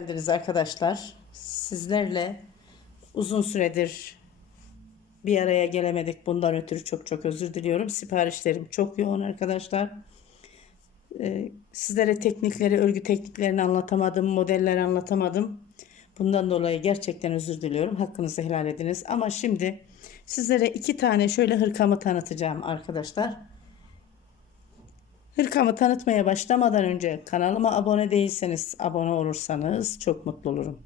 geldiniz arkadaşlar. Sizlerle uzun süredir bir araya gelemedik. Bundan ötürü çok çok özür diliyorum. Siparişlerim çok yoğun arkadaşlar. Ee, sizlere teknikleri, örgü tekniklerini anlatamadım, modelleri anlatamadım. Bundan dolayı gerçekten özür diliyorum. Hakkınızı helal ediniz. Ama şimdi sizlere iki tane şöyle hırkamı tanıtacağım arkadaşlar. Hırkamı tanıtmaya başlamadan önce kanalıma abone değilseniz abone olursanız çok mutlu olurum.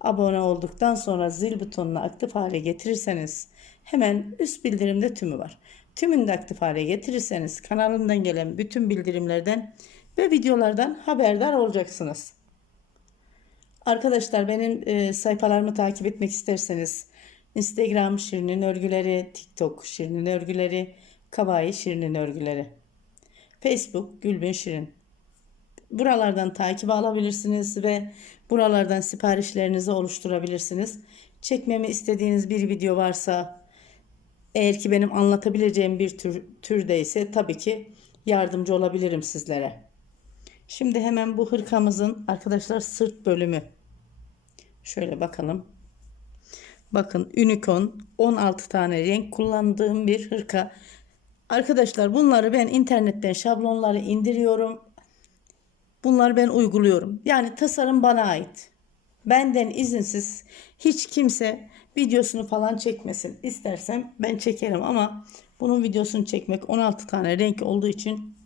Abone olduktan sonra zil butonunu aktif hale getirirseniz hemen üst bildirimde tümü var. Tümünü de aktif hale getirirseniz kanalımdan gelen bütün bildirimlerden ve videolardan haberdar olacaksınız. Arkadaşlar benim e, sayfalarımı takip etmek isterseniz Instagram Şirinin Örgüleri, TikTok Şirinin Örgüleri, Kawaii Şirinin Örgüleri. Facebook Gülbin Şirin. Buralardan takip alabilirsiniz ve buralardan siparişlerinizi oluşturabilirsiniz. Çekmemi istediğiniz bir video varsa eğer ki benim anlatabileceğim bir tür, türdeyse tabii ki yardımcı olabilirim sizlere. Şimdi hemen bu hırkamızın arkadaşlar sırt bölümü. Şöyle bakalım. Bakın Unicorn 16 tane renk kullandığım bir hırka. Arkadaşlar bunları ben internetten şablonları indiriyorum. Bunları ben uyguluyorum. Yani tasarım bana ait. Benden izinsiz hiç kimse videosunu falan çekmesin. İstersem ben çekerim ama bunun videosunu çekmek 16 tane renk olduğu için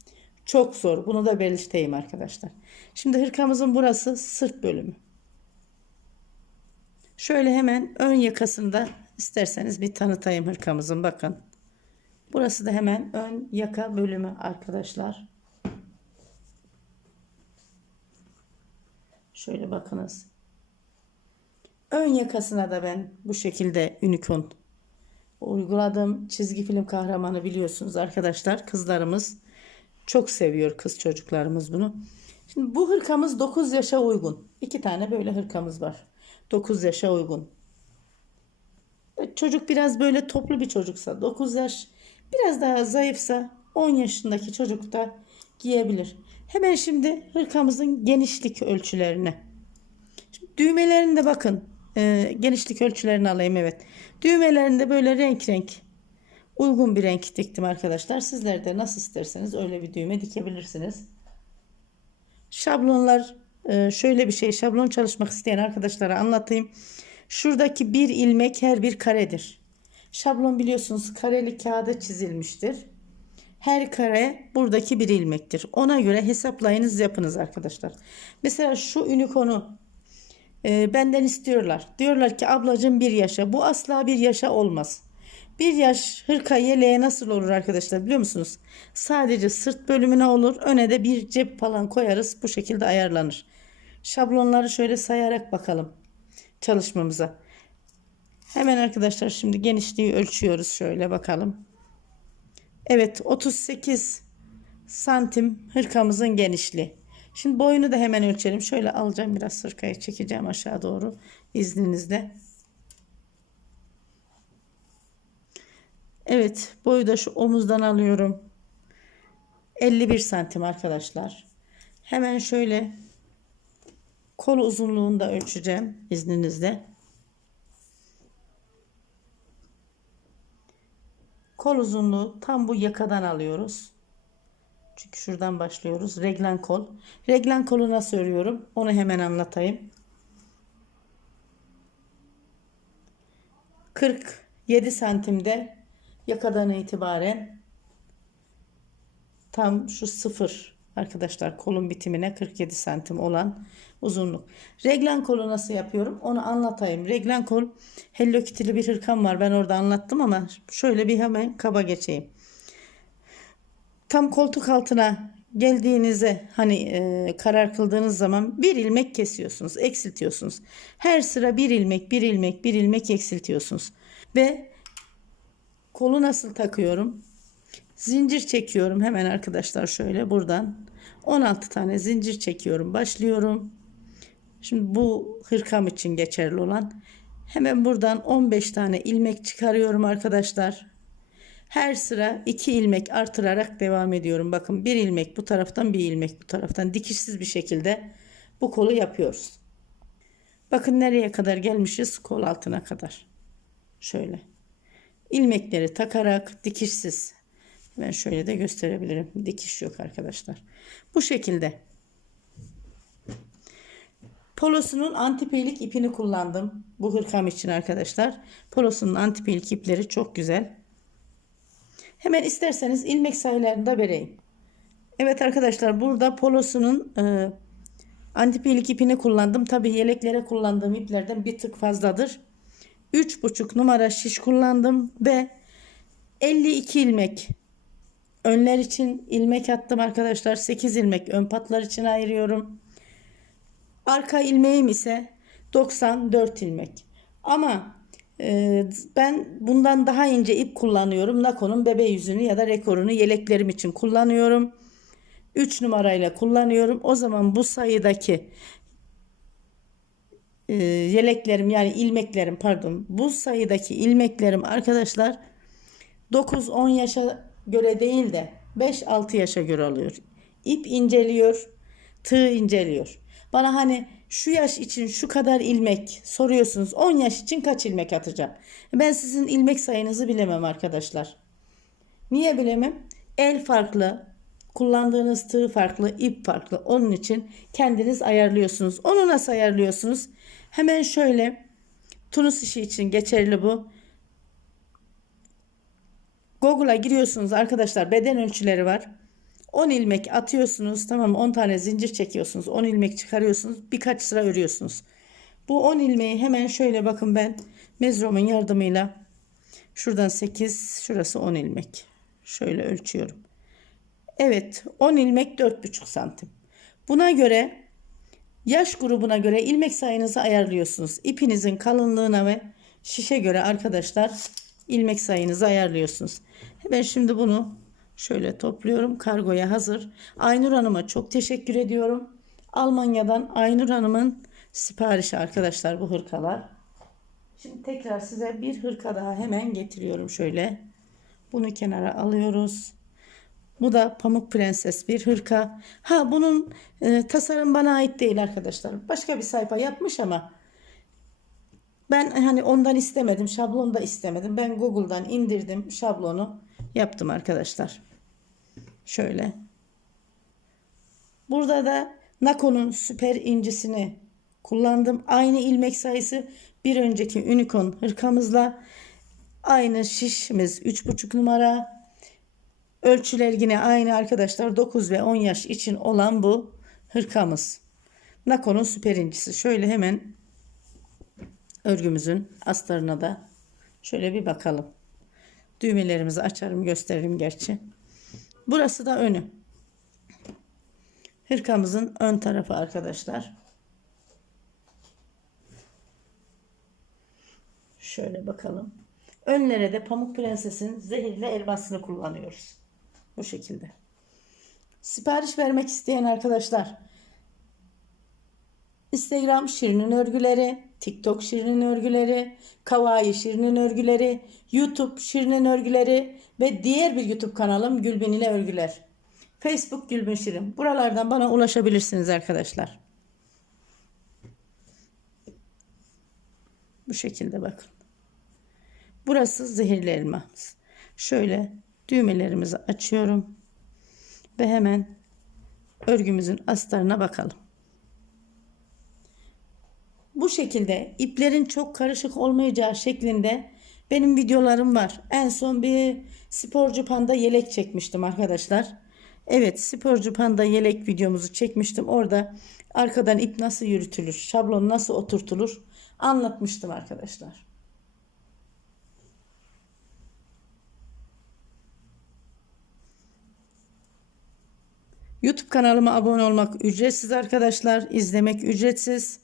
çok zor. Bunu da belirteyim arkadaşlar. Şimdi hırkamızın burası sırt bölümü. Şöyle hemen ön yakasında isterseniz bir tanıtayım hırkamızın bakın. Burası da hemen ön yaka bölümü arkadaşlar. Şöyle bakınız. Ön yakasına da ben bu şekilde unikon uyguladım. Çizgi film kahramanı biliyorsunuz arkadaşlar. Kızlarımız çok seviyor kız çocuklarımız bunu. Şimdi bu hırkamız 9 yaşa uygun. İki tane böyle hırkamız var. 9 yaşa uygun. Çocuk biraz böyle toplu bir çocuksa 9 yaş biraz daha zayıfsa 10 yaşındaki çocuk da giyebilir. Hemen şimdi hırkamızın genişlik ölçülerine. Şimdi düğmelerinde bakın. E, genişlik ölçülerini alayım evet. Düğmelerinde böyle renk renk uygun bir renk diktim arkadaşlar. Sizler de nasıl isterseniz öyle bir düğme dikebilirsiniz. Şablonlar e, şöyle bir şey. Şablon çalışmak isteyen arkadaşlara anlatayım. Şuradaki bir ilmek her bir karedir. Şablon biliyorsunuz kareli kağıda çizilmiştir. Her kare buradaki bir ilmektir. Ona göre hesaplayınız yapınız arkadaşlar. Mesela şu unikonu e, benden istiyorlar. Diyorlar ki ablacığım bir yaşa. Bu asla bir yaşa olmaz. Bir yaş hırka yeleğe nasıl olur arkadaşlar biliyor musunuz? Sadece sırt bölümüne olur. Öne de bir cep falan koyarız. Bu şekilde ayarlanır. Şablonları şöyle sayarak bakalım çalışmamıza. Hemen arkadaşlar şimdi genişliği ölçüyoruz şöyle bakalım. Evet 38 santim hırkamızın genişliği. Şimdi boyunu da hemen ölçelim. Şöyle alacağım biraz hırkayı çekeceğim aşağı doğru izninizle. Evet boyu da şu omuzdan alıyorum. 51 santim arkadaşlar. Hemen şöyle kol uzunluğunu da ölçeceğim izninizle. Kol uzunluğu tam bu yakadan alıyoruz. Çünkü şuradan başlıyoruz. Reglen kol. Reglen kolu nasıl örüyorum? Onu hemen anlatayım. 47 santimde yakadan itibaren tam şu sıfır arkadaşlar kolun bitimine 47 santim olan uzunluk. Reglen kolu nasıl yapıyorum onu anlatayım. Reglen kol Hello Kitty'li bir hırkam var ben orada anlattım ama şöyle bir hemen kaba geçeyim. Tam koltuk altına geldiğinize hani e, karar kıldığınız zaman bir ilmek kesiyorsunuz eksiltiyorsunuz. Her sıra bir ilmek bir ilmek bir ilmek eksiltiyorsunuz. Ve kolu nasıl takıyorum? Zincir çekiyorum hemen arkadaşlar şöyle buradan 16 tane zincir çekiyorum başlıyorum. Şimdi bu hırkam için geçerli olan hemen buradan 15 tane ilmek çıkarıyorum arkadaşlar. Her sıra 2 ilmek artırarak devam ediyorum. Bakın bir ilmek bu taraftan bir ilmek bu taraftan dikişsiz bir şekilde bu kolu yapıyoruz. Bakın nereye kadar gelmişiz? Kol altına kadar. Şöyle. İlmekleri takarak dikişsiz. Ben şöyle de gösterebilirim. Dikiş yok arkadaşlar. Bu şekilde. Polosunun antipelik ipini kullandım. Bu hırkam için arkadaşlar. Polosunun antipelik ipleri çok güzel. Hemen isterseniz ilmek sayılarını da vereyim. Evet arkadaşlar burada polosunun e, antipelik ipini kullandım. Tabi yeleklere kullandığım iplerden bir tık fazladır. 3,5 numara şiş kullandım ve 52 ilmek önler için ilmek attım arkadaşlar. 8 ilmek ön patlar için ayırıyorum. Arka ilmeğim ise 94 ilmek. Ama e, ben bundan daha ince ip kullanıyorum. Nako'nun bebe yüzünü ya da rekorunu yeleklerim için kullanıyorum. 3 numarayla kullanıyorum. O zaman bu sayıdaki e, yeleklerim yani ilmeklerim pardon bu sayıdaki ilmeklerim arkadaşlar 9-10 yaşa göre değil de 5-6 yaşa göre alıyor. İp inceliyor, tığ inceliyor. Bana hani şu yaş için şu kadar ilmek soruyorsunuz. 10 yaş için kaç ilmek atacağım? Ben sizin ilmek sayınızı bilemem arkadaşlar. Niye bilemem? El farklı, kullandığınız tığ farklı, ip farklı. Onun için kendiniz ayarlıyorsunuz. Onu nasıl ayarlıyorsunuz? Hemen şöyle Tunus işi için geçerli bu. Google'a giriyorsunuz arkadaşlar. Beden ölçüleri var. 10 ilmek atıyorsunuz. Tamam mı? 10 tane zincir çekiyorsunuz. 10 ilmek çıkarıyorsunuz. Birkaç sıra örüyorsunuz. Bu 10 ilmeği hemen şöyle bakın ben mezromun yardımıyla şuradan 8 şurası 10 ilmek. Şöyle ölçüyorum. Evet 10 ilmek 4,5 santim. Buna göre yaş grubuna göre ilmek sayınızı ayarlıyorsunuz. İpinizin kalınlığına ve şişe göre arkadaşlar ilmek sayınızı ayarlıyorsunuz. Ben şimdi bunu şöyle topluyorum. Kargoya hazır. Aynur Hanım'a çok teşekkür ediyorum. Almanya'dan Aynur Hanım'ın siparişi arkadaşlar bu hırkalar. Şimdi tekrar size bir hırka daha hemen getiriyorum şöyle. Bunu kenara alıyoruz. Bu da Pamuk Prenses bir hırka. Ha bunun e, tasarım bana ait değil arkadaşlar. Başka bir sayfa yapmış ama ben hani ondan istemedim. Şablonu da istemedim. Ben Google'dan indirdim şablonu yaptım arkadaşlar. Şöyle. Burada da Nako'nun süper incisini kullandım. Aynı ilmek sayısı bir önceki Unicorn hırkamızla aynı şişimiz 3,5 numara. Ölçüler yine aynı arkadaşlar 9 ve 10 yaş için olan bu hırkamız. Nako'nun süper incisi. Şöyle hemen örgümüzün astarına da şöyle bir bakalım. Düğmelerimizi açarım gösteririm gerçi. Burası da önü. Hırkamızın ön tarafı arkadaşlar. Şöyle bakalım. Önlere de Pamuk Prenses'in zehirli elmasını kullanıyoruz. Bu şekilde. Sipariş vermek isteyen arkadaşlar Instagram Şirin'in örgüleri, TikTok Şirin'in örgüleri, Kawaii Şirin'in örgüleri, YouTube Şirin'in örgüleri ve diğer bir YouTube kanalım Gülbin ile örgüler. Facebook Gülbin Şirin. Buralardan bana ulaşabilirsiniz arkadaşlar. Bu şekilde bakın. Burası zehirli elmamız. Şöyle düğmelerimizi açıyorum. Ve hemen örgümüzün astarına bakalım. Bu şekilde iplerin çok karışık olmayacağı şeklinde benim videolarım var. En son bir sporcu panda yelek çekmiştim arkadaşlar. Evet sporcu panda yelek videomuzu çekmiştim. Orada arkadan ip nasıl yürütülür, şablon nasıl oturtulur anlatmıştım arkadaşlar. YouTube kanalıma abone olmak ücretsiz arkadaşlar. İzlemek ücretsiz.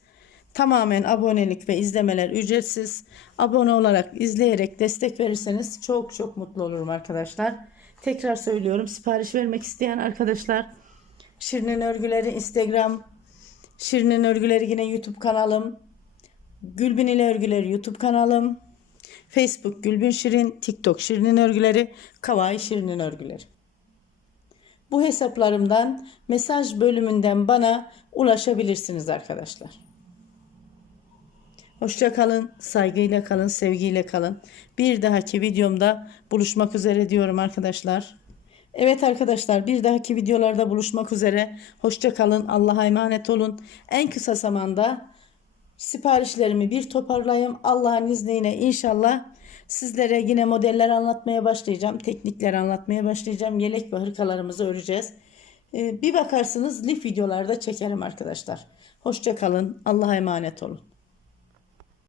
Tamamen abonelik ve izlemeler ücretsiz. Abone olarak, izleyerek destek verirseniz çok çok mutlu olurum arkadaşlar. Tekrar söylüyorum. Sipariş vermek isteyen arkadaşlar Şirin'in örgüleri Instagram, Şirin'in örgüleri yine YouTube kanalım. Gülbin ile örgüleri YouTube kanalım. Facebook Gülbin Şirin, TikTok Şirin'in örgüleri, Kawaii Şirin'in örgüleri. Bu hesaplarımdan mesaj bölümünden bana ulaşabilirsiniz arkadaşlar. Hoşça kalın, saygıyla kalın, sevgiyle kalın. Bir dahaki videomda buluşmak üzere diyorum arkadaşlar. Evet arkadaşlar bir dahaki videolarda buluşmak üzere. Hoşça kalın, Allah'a emanet olun. En kısa zamanda siparişlerimi bir toparlayayım. Allah'ın izniyle inşallah sizlere yine modeller anlatmaya başlayacağım. Teknikler anlatmaya başlayacağım. Yelek ve hırkalarımızı öreceğiz. Ee, bir bakarsınız lif videolarda çekerim arkadaşlar. Hoşça kalın. Allah'a emanet olun.